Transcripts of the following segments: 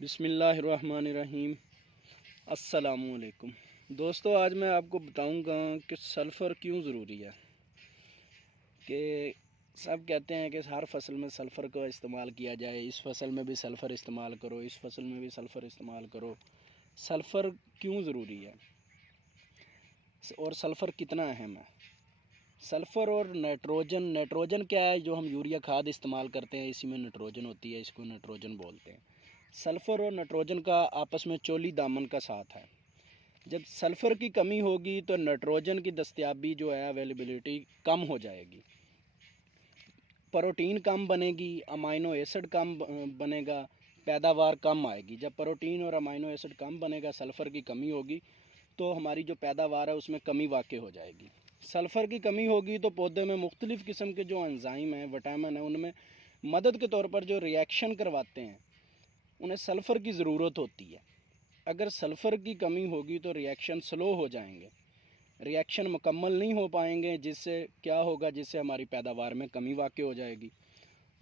बिस्मिल्लाहिर्रहमानिर्रहीम। अस्सलामुअलैकुम दोस्तों, आज मैं आपको बताऊंगा कि सल्फ़र क्यों ज़रूरी है। कि सब कहते हैं कि हर फसल में सल्फ़र का इस्तेमाल किया जाए, इस फसल में भी सल्फ़र इस्तेमाल करो, इस फसल में भी सल्फ़र इस्तेमाल करो। सल्फ़र क्यों ज़रूरी है और सल्फ़र कितना अहम है। सल्फ़र और नाइट्रोजन क्या है? जो हम यूरिया खाद इस्तेमाल करते हैं, इसी में नाइट्रोजन होती है, इसको नाइट्रोजन बोलते हैं। सल्फ़र और नाइट्रोजन का आपस में चोली दामन का साथ है। जब सल्फ़र की कमी होगी तो नाइट्रोजन की दस्तयाबी जो है, अवेलेबिलिटी कम हो जाएगी, प्रोटीन कम बनेगी, अमाइनो एसिड कम बनेगा, पैदावार कम आएगी। जब प्रोटीन और अमाइनो एसिड कम बनेगा, सल्फ़र की कमी होगी, तो हमारी जो पैदावार है उसमें कमी वाक़ई हो जाएगी। सल्फ़र की कमी होगी तो पौधे में मुख्तलिफ़ किस्म के जो एंजाइम हैं, विटामिन हैं, उनमें मदद के तौर पर जो रिएक्शन करवाते हैं, उन्हें सल्फ़र की ज़रूरत होती है। अगर सल्फ़र की कमी होगी तो रिएक्शन स्लो हो जाएंगे, रिएक्शन मुकम्मल नहीं हो पाएंगे, जिससे क्या होगा, जिससे हमारी पैदावार में कमी वाक़ई हो जाएगी।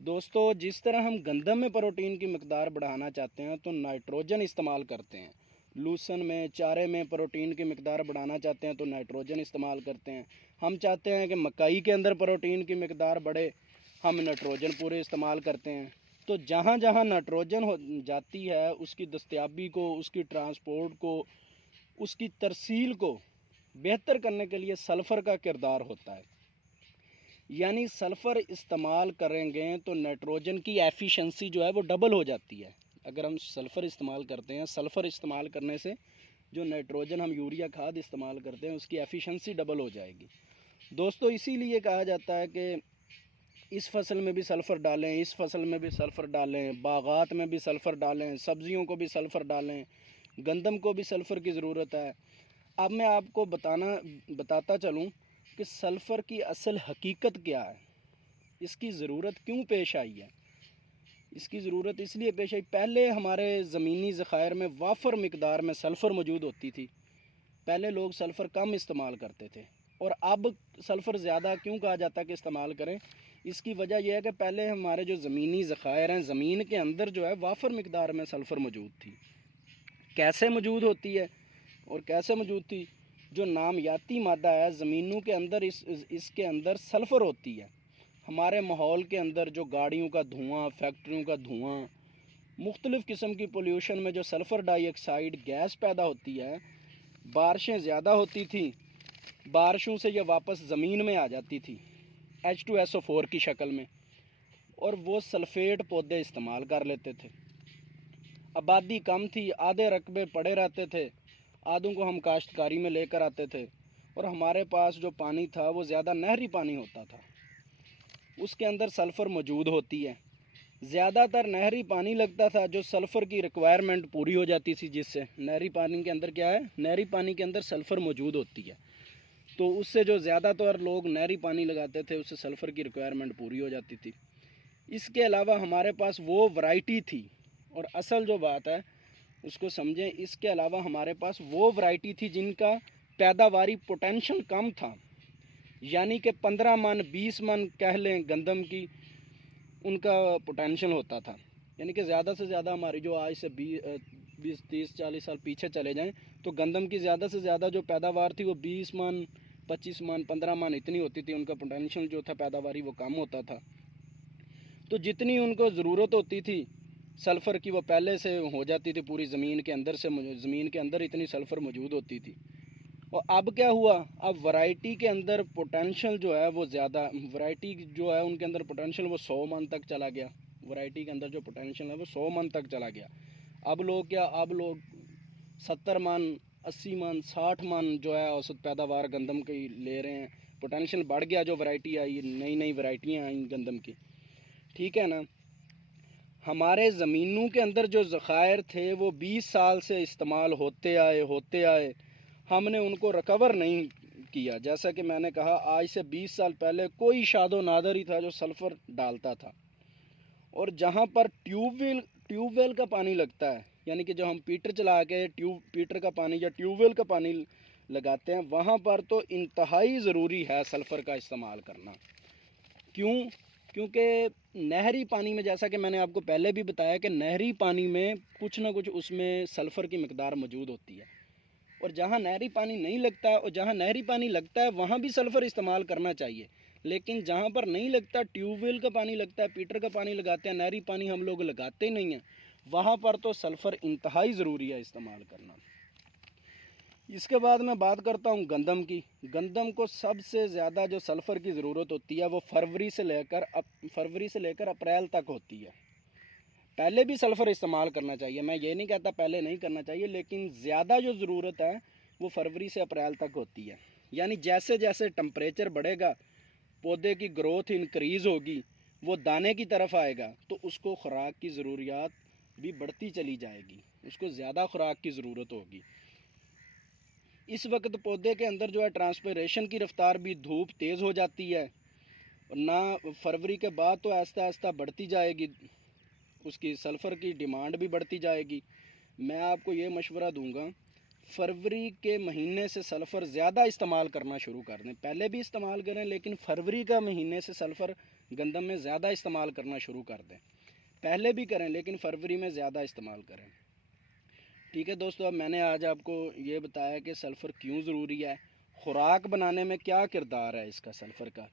दोस्तों, जिस तरह हम गंदम में प्रोटीन की मकदार बढ़ाना चाहते हैं तो नाइट्रोजन इस्तेमाल करते हैं। लूसन में, चारे में प्रोटीन की मकदार बढ़ाना चाहते हैं तो नाइट्रोजन इस्तेमाल करते हैं। हम चाहते हैं कि मकई के अंदर प्रोटीन की मकदार बढ़े, हम नाइट्रोजन पूरे इस्तेमाल करते हैं। तो जहाँ जहाँ नाइट्रोजन हो जाती है, उसकी दस्तयाबी को, उसकी ट्रांसपोर्ट को, उसकी तरसील को बेहतर करने के लिए सल्फ़र का किरदार होता है। यानी सल्फ़र इस्तेमाल करेंगे तो नाइट्रोजन की एफिशिएंसी जो है वो डबल हो जाती है। अगर हम सल्फ़र इस्तेमाल करते हैं, सल्फ़र इस्तेमाल करने से जो नाइट्रोजन हम यूरिया खाद इस्तेमाल करते हैं, उसकी एफिशिएंसी डबल हो जाएगी। दोस्तों, इसीलिए कहा जाता है कि इस फसल में भी सल्फ़र डालें, इस फसल में भी सल्फ़र डालें, बागात में भी सल्फ़र डालें, सब्जियों को भी सल्फ़र डालें, गंदम को भी सल्फ़र की ज़रूरत है। अब मैं आपको बताता चलूँ कि सल्फ़र की असल हकीकत क्या है, इसकी ज़रूरत क्यों पेश आई है। इसकी ज़रूरत इसलिए पेश आई, पहले हमारे ज़मीनी ज़खायर में वाफर मिकदार में सल्फ़र मौजूद होती थी। पहले लोग सल्फ़र कम इस्तेमाल करते थे, और अब सल्फ़र ज़्यादा क्यों कहा जाता है कि इस्तेमाल करें। इसकी वजह यह है कि पहले हमारे जो ज़मीनी ज़खायर हैं, ज़मीन के अंदर जो है वाफर मिकदार में सल्फ़र मौजूद थी। कैसे मौजूद होती है और कैसे मौजूद थी? जो नामियाती मादा है ज़मीनों के अंदर, इसके अंदर सल्फ़र होती है। हमारे माहौल के अंदर जो गाड़ियों का धुआं, फैक्ट्रियों का धुआं, मुख्तलिफ़ किस्म की पोल्यूशन में जो सल्फ़र डाइऑक्साइड गैस पैदा होती है, बारिशें ज़्यादा होती थी, बारिशों से ये वापस ज़मीन में आ जाती थी H2SO4 की शक्ल में, और वो सल्फ़ेट पौधे इस्तेमाल कर लेते थे। आबादी कम थी, आधे रकबे पड़े रहते थे, आधों को हम काश्तकारी में लेकर आते थे, और हमारे पास जो पानी था वो ज़्यादा नहरी पानी होता था, उसके अंदर सल्फ़र मौजूद होती है। ज़्यादातर नहरी पानी लगता था, जो सल्फ़र की रिक्वायरमेंट पूरी हो जाती थी, जिससे नहरी पानी के अंदर क्या है, नहरी पानी के अंदर सल्फ़र मौजूद होती है, तो उससे जो ज़्यादातर लोग नहरी पानी लगाते थे, उससे सल्फ़र की रिक्वायरमेंट पूरी हो जाती थी। इसके अलावा हमारे पास वो वैरायटी थी, और असल जो बात है उसको समझें, इसके अलावा हमारे पास वो वैरायटी थी जिनका पैदावारी पोटेंशियल कम था। यानी कि 15 मन 20 मन कह लें गंदम की, उनका पोटेंशियल होता था। यानी कि ज़्यादा से ज़्यादा हमारी जो आज से 20 30 40 साल पीछे चले जाएं, तो गंदम की ज़्यादा से ज़्यादा जो पैदावार थी वो 20 मन 25 मन 15 मन इतनी होती थी। उनका पोटेंशियल जो था पैदावारी वो कम होता था। तो जितनी उनको ज़रूरत होती थी सल्फ़र की, वो पहले से हो जाती थी पूरी ज़मीन के अंदर से, ज़मीन के अंदर इतनी सल्फ़र मौजूद होती थी। और अब क्या हुआ, अब वैरायटी के अंदर पोटेंशियल जो है वो ज़्यादा, वैरायटी जो है उनके अंदर पोटेंशियल वो 100 मन तक चला गया। वैरायटी के अंदर जो पोटेंशियल है वो 100 मन तक चला गया। अब लोग 70 मन 80 मन 60 मन जो है औसत पैदावार गंदम की ले रहे हैं। पोटेंशियल बढ़ गया, जो वैरायटी आई, नई नई वैरायटियाँ आई गंदम की, ठीक है ना। हमारे ज़मीनों के अंदर जो ज़खायर थे वो 20 साल से इस्तेमाल होते आए, हमने उनको रिकवर नहीं किया। जैसा कि मैंने कहा, आज से 20 साल पहले कोई शादो नादर ही था जो सल्फ़र डालता था। और जहाँ पर ट्यूबवेल का पानी लगता है, यानी कि जो हम पीटर चला के पीटर का पानी या ट्यूबवेल का पानी लगाते हैं, वहाँ पर तो इंतहाई ज़रूरी है सल्फ़र का इस्तेमाल करना। क्यों? क्योंकि नहरी पानी में, जैसा कि मैंने आपको पहले भी बताया कि नहरी पानी में कुछ ना कुछ उसमें सल्फ़र की मकदार मौजूद होती है, और जहाँ नहरी पानी नहीं लगता और जहाँ नहरी पानी लगता है वहाँ भी सल्फ़र इस्तेमाल करना चाहिए। लेकिन जहाँ पर नहीं लगता, ट्यूबवेल का पानी लगता है, पीटर का पानी लगाते हैं, नहरी पानी हम लोग लगाते नहीं हैं, वहाँ पर तो सल्फ़र इंतहाई ज़रूरी है इस्तेमाल करना। इसके बाद मैं बात करता हूँ गंदम की। गंदम को सबसे ज़्यादा जो सल्फ़र की ज़रूरत होती है वो फरवरी से लेकर अप्रैल तक होती है। पहले भी सल्फ़र इस्तेमाल करना चाहिए, मैं ये नहीं कहता पहले नहीं करना चाहिए, लेकिन ज़्यादा जो ज़रूरत है वो फरवरी से अप्रैल तक होती है। यानी जैसे जैसे टम्परेचर बढ़ेगा, पौधे की ग्रोथ इंक्रीज़ होगी, वो दाने की तरफ आएगा, तो उसको ख़ुराक की ज़रूरियात भी बढ़ती चली जाएगी, उसको ज़्यादा ख़ुराक की ज़रूरत होगी। इस वक्त पौधे के अंदर जो है ट्रांसपिरेशन की रफ्तार भी धूप तेज़ हो जाती है, और ना फरवरी के बाद तो आहिस्ता आहिस्ता बढ़ती जाएगी, उसकी सल्फ़र की डिमांड भी बढ़ती जाएगी। मैं आपको ये मशवरा दूंगा, फरवरी के महीने से सल्फ़र ज़्यादा इस्तेमाल करना शुरू कर दें। पहले भी इस्तेमाल करें, लेकिन फरवरी का महीने से सल्फ़र गंदम में ज़्यादा इस्तेमाल करना शुरू कर दें। पहले भी करें लेकिन फरवरी में ज़्यादा इस्तेमाल करें। ठीक है दोस्तों, अब मैंने आज आपको ये बताया कि सल्फ़र क्यों ज़रूरी है, ख़ुराक बनाने में क्या किरदार है इसका सल्फ़र का।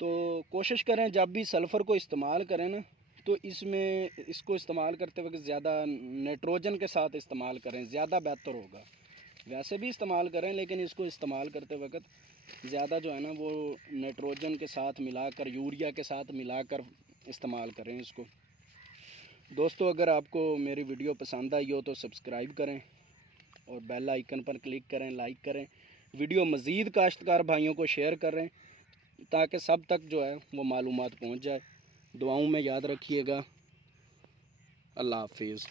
तो कोशिश करें जब भी सल्फ़र को इस्तेमाल करें ना, तो इसको इस्तेमाल करते वक्त ज़्यादा नाइट्रोजन के साथ इस्तेमाल करें, ज़्यादा बेहतर होगा। वैसे भी इस्तेमाल करें, लेकिन इसको इस्तेमाल करते वक्त ज़्यादा जो है ना वो नाइट्रोजन के साथ मिलाकर, यूरिया के साथ मिलाकर इस्तेमाल करें इसको। दोस्तों, अगर आपको मेरी वीडियो पसंद आई हो तो सब्सक्राइब करें और बेल आइकन पर क्लिक करें, लाइक करें, वीडियो मज़ीद काश्तकार भाइयों को शेयर करें ताकि सब तक जो है वो मालूमात पहुंच जाए। दुआओं में याद रखिएगा। अल्लाह हाफिज़।